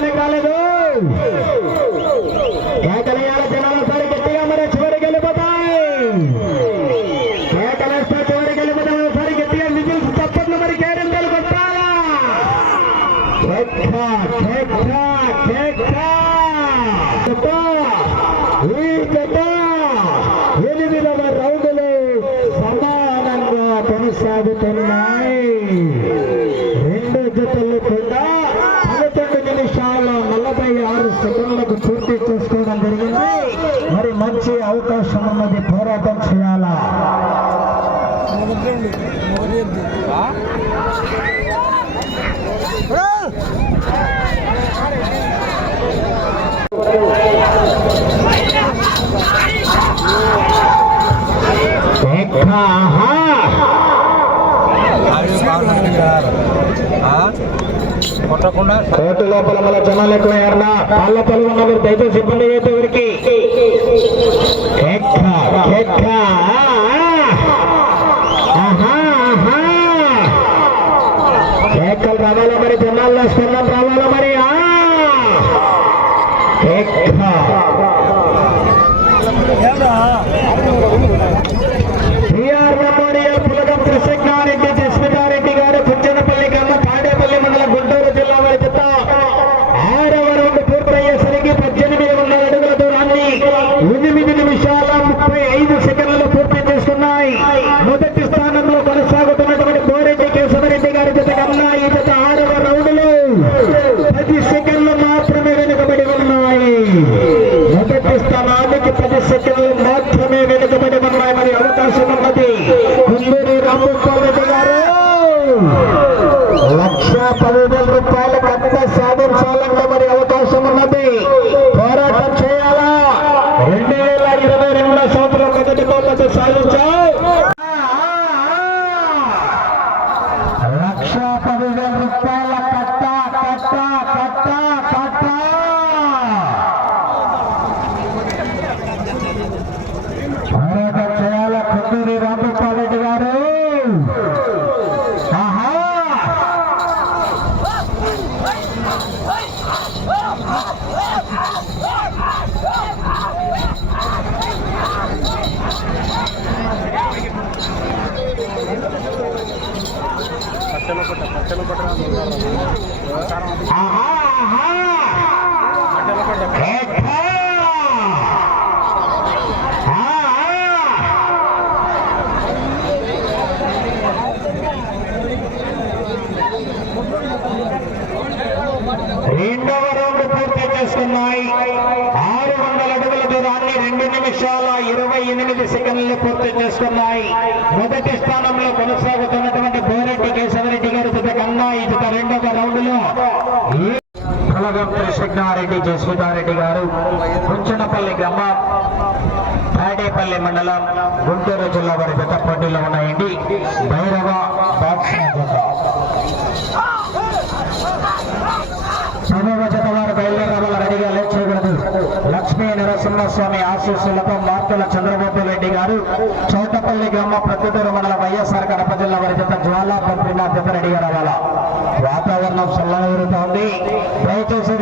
రాలేదు రాలేదు కేకలేయాల జనాలు సరి గట్టిగా మరి చివరికి వెళ్ళిపోతాయి కేకలేస్తే చివరికి వెళ్ళిపోతాయి సరి గట్టిగా విజిల్స్ తప్పట్లు మరి కేరింతలు కొట్టాలా ఈ జత 8వ రౌండ్లు సమానంగా కొనసాగుతున్నాయి. రెండు జతలు కూడా 11 నిమిషాల 46 సెకండ్లకు పూర్తి చేసుకోవడం జరిగింది. మరి మంచి అవకాశం ఉన్నది, పోరాటం చేయాలా. కోర్టు లోపల మళ్ళీ జనాలు ఎక్కువయ్యారన్నా వాళ్ళ పలు ఉన్నవారు దయచేసి ఇబ్బంది అయితే ఊరికి కేకలు రావాలా మరి, జనాల్లో స్పందన రావాలా మరి. టిఆర్ మెమోరియల్ పులగం కృష్ణారెడ్డి జస్మితారెడ్డి గారు పుచ్చనపల్లి గ్రామ తాడేపల్లి మండల గుంటూరు జిల్లా వారి జత 6వ రౌండ్ పూర్తయ్యేసరికి 18 అడుగుల దూరాన్ని 8 నిమిషాల 35 సెకండ్లలో పూర్తి చేసుకున్నాయి. మొదటి స్థానంలో కొనసాగుతున్నటువంటి బోరెడ్డి కేశవరెడ్డి గారి జత కన్నా ఈ జత 6వ రౌండ్లో 10 సెకండ్లు మాత్రమే వెనుకబడి ఉన్నాయి. మొదటి స్థానానికి 10 సెకండ్లు మాత్రమే వెనుకబడి ఉన్నాయి. మరి అవకాశం ఉన్నది. కుందూరి రామగోపాలరెడ్డి గారు 1,10,000 రూపాయల కట్ట సాధించాలంటే మరి అవకాశం ఉన్నది, పోరాటం చేయాలా. 2022 సంవత్సరం మొదటి బహుమతి సాధించావు. 1,10,000 రూపాయల కట్ట కట్ట కట్ట కట్ట పోరాటం చేయాలా. కుందూరి రామగోపాలరెడ్డి గారు రెండవ రౌండ్ పూర్తి చేసుకున్నాయి. 600 అడుగుల దూరాన్ని 2 నిమిషాల 28 సెకండ్లు పూర్తి చేసుకున్నాయి. మొదటి స్థానంలో కొనసాగుతున్నటువంటి బోరెడ్డి కేశవరెడ్డి గారి జత కన్నా ఈ జత రెండవ రౌండ్ లో పులగం కృష్ణారెడ్డి జస్మితారెడ్డి గారు పుచ్చనపల్లి గ్రామం తాడేపల్లి మండలం గుంటూరు జిల్లా వారి జత పోటీలో ఉన్నాయండి. భైరవ బాక్స్ సమూహ జత వారు బయలుదేరాల రెడీగా లేట్ చేయకూడదు. లక్ష్మీ నరసింహస్వామి ఆశీస్సులతో మార్కుల చంద్రబాబు రెడ్డి గారు చౌటపల్లి గ్రామ ప్రతిదూరు మండల వైఎస్ఆర్ కడప జిల్లా వారి జత జ్వాలా పంపిన జత రెడీగా రావాలా. వాతావరణం చల్లగా ఉంది, దయచేసి